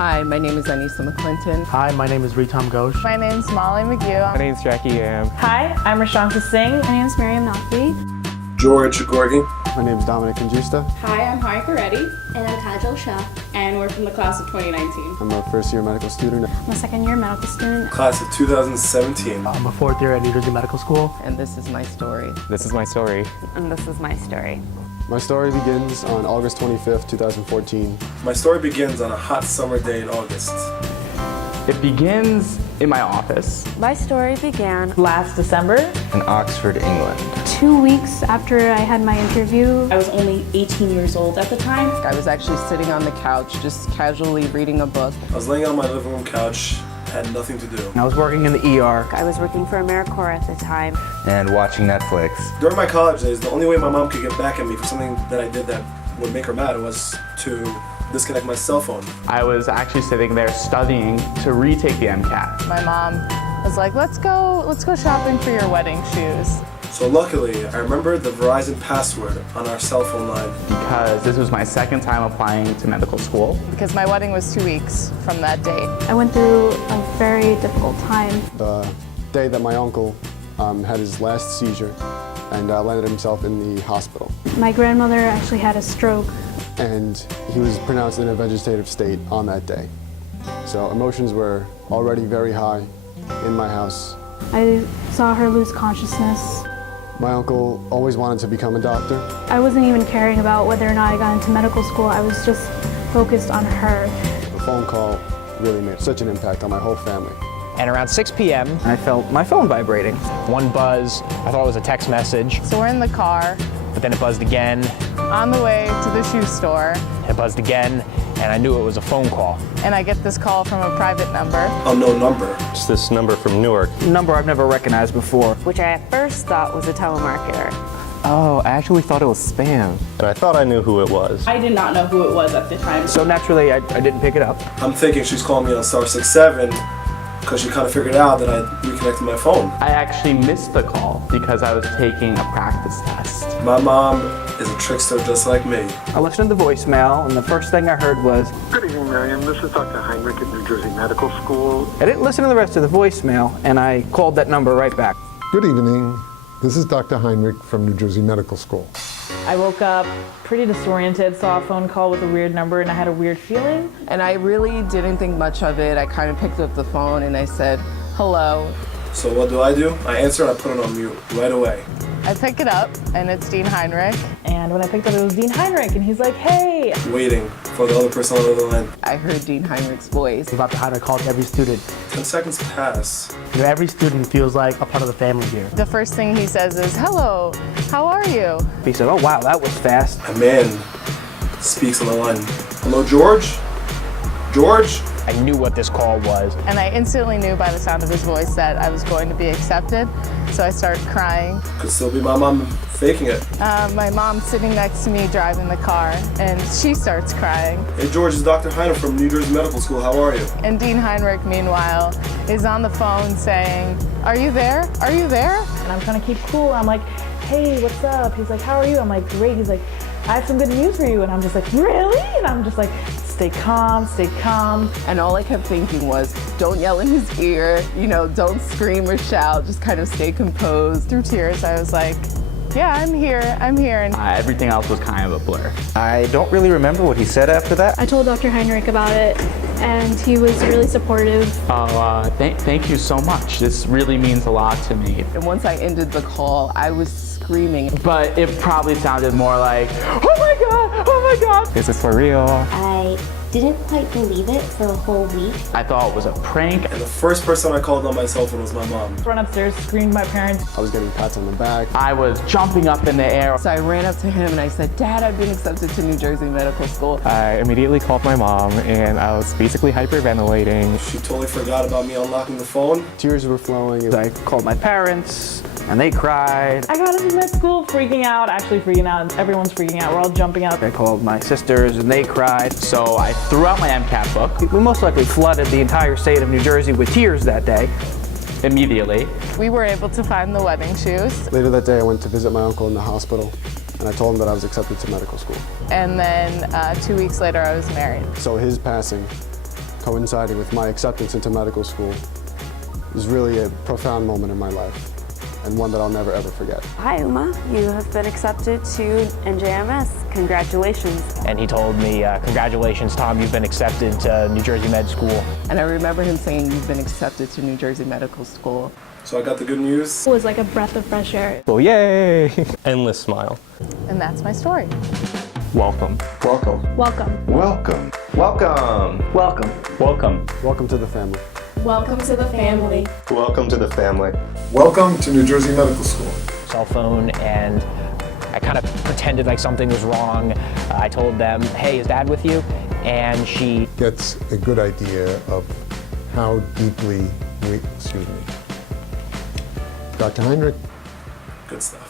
Hi, my name is Anissa McClinton. Hi, my name is Ritam Ghosh. My name's Molly McGew. My name's Jackie Yam. Hi, I'm Rashanka Singh. My name is Miriam Naqvi. George Gorgi. My name is Dominic Conjusta. Hi, I'm Hari Karetti. And I'm Kajal Shah. And we're from the class of 2019. I'm a first-year medical student. I'm a second-year medical student. Class of 2017. I'm a fourth year at New Jersey Medical School. And this is my story. This is my story. And this is my story. My story begins on August 25th, 2014. My story begins on a hot summer day in August. It begins in my office. My story began Last December in Oxford, England. 2 weeks after I had my interview. I was only 18 years old at the time. I was actually sitting on the couch, just casually reading a book. I was laying on my living room couch, had nothing to do. I was working in the ER. I was working for AmeriCorps at the time. And watching Netflix. During my college days, the only way my mom could get back at me for something that I did that would make her mad was to disconnect my cell phone. I was actually sitting there studying to retake the MCAT. my mom was like, let's go shopping for your wedding shoes. So luckily, I remembered the Verizon password on our cell phone line. Because this was my second time applying to medical school. Because my wedding was 2 weeks from that date. I went through a very difficult time. The day that my uncle had his last seizure and landed himself in the hospital. My grandmother actually had a stroke. And he was pronounced in a vegetative state on that day. So emotions were already very high in my house. I saw her lose consciousness. My uncle always wanted to become a doctor. I wasn't even caring about whether or not I got into medical school. I was just focused on her. The phone call really made such an impact on my whole family. And around 6 p.m., I felt my phone vibrating. One buzz, I thought it was a text message. So we're in the car. But then it buzzed again. On the way to the shoe store. It buzzed again, and I knew it was a phone call. And I get this call from a private number. Unknown number. It's this number from Newark. A number I've never recognized before. Which I at first thought was a telemarketer. Oh, I actually thought it was spam. And I thought I knew who it was. I did not know who it was at the time. So naturally, I didn't pick it up. I'm thinking she's calling me on *67 because she kind of figured out that I reconnected my phone. I actually missed the call because I was taking a practice test. My mom is a trickster just like me. I listened to the voicemail, and the first thing I heard was, Good evening, Miriam. This is Dr. Heinrich at New Jersey Medical School. I didn't listen to the rest of the voicemail, and I called that number right back. Good evening. This is Dr. Heinrich from New Jersey Medical School. I woke up pretty disoriented, saw a phone call with a weird number, and I had a weird feeling. And I really didn't think much of it. I kind of picked up the phone and I said, hello. So what do? I answer and I put it on mute right away. I pick it up, and it's Dean Heinrich. And when I picked up, it was Dean Heinrich, and he's like, hey. Waiting for the other person on the other line. I heard Dean Heinrich's voice. Dr. Heinrich called every student. 10 seconds pass. You know, every student feels like a part of the family here. The first thing he says is, hello, how are you? He said, oh wow, that was fast. A man speaks on the line. Hello, George? George? I knew what this call was. And I instantly knew by the sound of his voice that I was going to be accepted. So I started crying. Could still be my mom faking it. My mom's sitting next to me driving the car, and she starts crying. Hey, George, it's Dr. Heinrich from New Jersey Medical School. How are you? And Dean Heinrich, meanwhile, is on the phone saying, are you there? Are you there? And I'm trying to keep cool. I'm like, hey, what's up? He's like, how are you? I'm like, great. He's like, I have some good news for you. And I'm just like, really? And I'm just like, stay calm, stay calm. And all I kept thinking was, don't yell in his ear, don't scream or shout, just kind of stay composed. Through tears, I was like, yeah, I'm here. And Everything else was kind of a blur. I don't really remember what he said after that. I told Dr. Heinrich about it, and he was really supportive. Thank you so much. This really means a lot to me. And once I ended the call, I was screaming. But it probably sounded more like, oh my God, oh my God. This is for real. I didn't quite believe it for a whole week. I thought it was a prank. And the first person I called on my cell phone was my mom. Run upstairs, screamed my parents. I was getting pats on the back. I was jumping up in the air. So I ran up to him and I said, Dad, I've been accepted to New Jersey Medical School. I immediately called my mom, and I was basically hyperventilating. She totally forgot about me unlocking the phone. Tears were flowing. I called my parents, and they cried. I got into med school, freaking out, actually freaking out. Everyone's freaking out. We're all jumping out. I called my sisters, and they cried. So I threw out my MCAT book We most likely flooded the entire state of New Jersey with tears that day. immediately. we were able to find the wedding shoes. Later that day, I went to visit my uncle in the hospital, and I told him that I was accepted to medical school. And then 2 weeks later, I was married. So his passing coinciding with my acceptance into medical school, was really a profound moment in my life, and one that I'll never ever forget. Hi Uma, you have been accepted to NJMS. Congratulations. And he told me, congratulations Tom, you've been accepted to New Jersey Med School. And I remember him saying, you've been accepted to New Jersey Medical School. So I got the good news. It was like a breath of fresh air. Oh, yay! Endless smile. And that's my story. Welcome. Welcome. Welcome. Welcome. Welcome. Welcome. Welcome. Welcome to the family. Welcome to the family. Welcome to the family. Welcome to New Jersey Medical School. Cell phone, and I kind of pretended like something was wrong. I told them, hey, is Dad with you? And she Gets a good idea of how deeply we, Dr. Heinrich. Good stuff.